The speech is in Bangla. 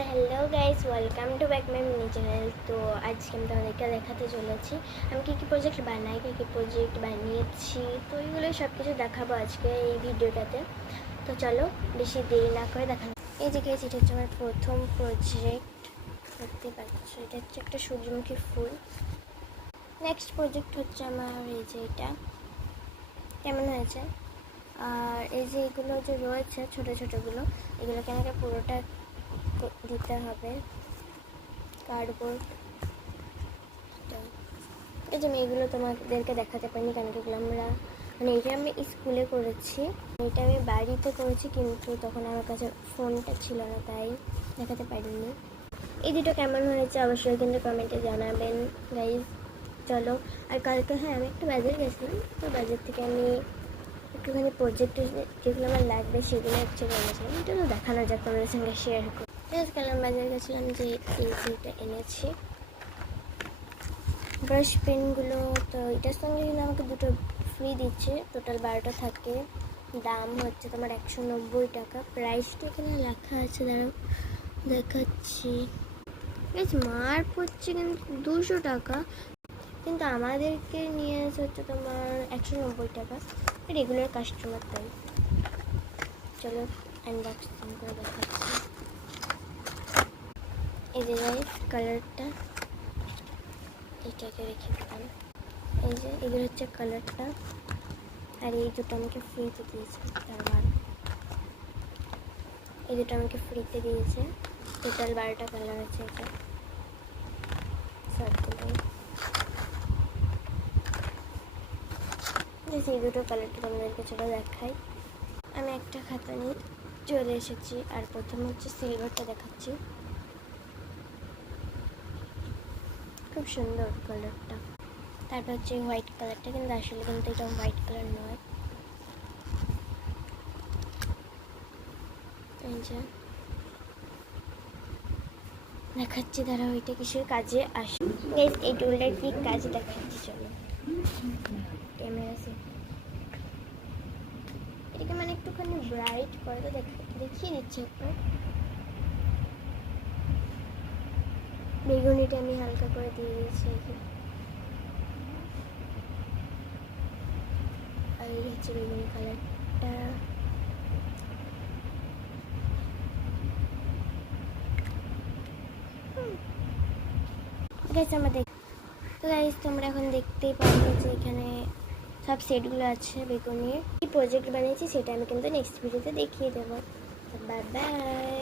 তো hello guys, welcome to back my mini channel. তো আজকে আমি তোমাদেরকে দেখাতে চলেছি আমি কী কী প্রজেক্ট বানাই, কী কী প্রজেক্ট বানিয়েছি। তো এইগুলো সব কিছু দেখাবো আজকে এই ভিডিওটাতে। তো চলো বেশি দেরি না করে দেখানো। এই যে গাইস, এটা হচ্ছে আমার প্রথম প্রজেক্ট। দেখতে পাচ্ছ, এটা হচ্ছে একটা সূর্যমুখী ফুল। নেক্সট প্রজেক্ট হচ্ছে আমার এই যে এটা কেমন হয়েছে। আর এই যে এগুলো যে রয়েছে ছোটো ছোটোগুলো, এগুলোকে আমাকে পুরোটা দিতে হবে কার্ডবোর্ড। এই যে আমি এগুলো তোমাদেরকে দেখাতে পারিনি কেন কি আমরা মানে এটা আমি স্কুলে করেছি, এটা আমি বাড়িতে করেছি, কিন্তু তখন আমার কাছে ফোনটা ছিল না তাই দেখাতে পারিনি। এই দুটো কেমন হয়েছে অবশ্যই কিন্তু কমেন্টে জানাবেন গাইজ। চলো, আর কালকে আমি একটু বাজার গেছিলাম, তো বাজার থেকে আমি একটুখানি প্রজেক্ট যেগুলো আমার লাগবে সেগুলো হচ্ছে এনেছিলাম। এটা তো দেখানো যাক তোমাদের সঙ্গে শেয়ার করি। আজকাল আমি বাজারে গেছিলাম যে এই দুইটা এনেছি ব্রাশ পেনগুলো। তো এটার সঙ্গে কিন্তু আমাকে দুটো ফ্রি দিচ্ছে, টোটাল 12টা থাকে। দাম হচ্ছে তোমার 190 টাকা। প্রাইসটা এখানে লেখা আছে, দাঁড়াও দেখাচ্ছি। বেশ মার পড়ছে কিন্তু 200 টাকা, কিন্তু আমাদেরকে নিয়ে হচ্ছে তোমার 190 টাকা। রেগুলার কাস্টমার তাই। চলো আনবক্সিং করে দেখাচ্ছি। এই যে কালারটা এটাকে রেখে দিলাম। এই যে এগুলো হচ্ছে কালারটা, আর এই দুটো আমাকে ফ্রিতে দিয়েছে। তারপর এই দুটো আমাকে ফ্রিতে দিয়েছে। টোটাল 12টা কালার আছে এটা সবগুলো। এই দুটো কালারটা তোমাদেরকে চলো দেখাই। আমি একটা খাতা নিয়ে চলে এসেছি, আর প্রথমে হচ্ছে সিলভারটা দেখাচ্ছি। খুব সুন্দর কালারটা। তারপর হচ্ছে হোয়াইট কালারটা, কিন্তু আসলে কিন্তু এটা হোয়াইট কালার নয়। এই যে দেখাচ্ছি, দাঁড়া ওইটা কিসের কাজে আসে। এই টুলটার কি কাজে দেখাচ্ছি চলো। ক্যামেরা সে এটাকে মানে একটুখানি ব্রাইট করে তো দেখিয়ে দিচ্ছি একবার। বেগুনিটা আমি হালকা করে দিয়ে দিয়েছি। আর এই হচ্ছে বেগুনি কালারটা। গাইস তো গাইস তোমরা এখন দেখতেই পারবে যে এখানে সব সেটগুলো আছে বেগুনির। কি প্রজেক্ট বানিয়েছি সেটা আমি কিন্তু নেক্সট ভিডিওতে দেখিয়ে দেবো। Bye bye.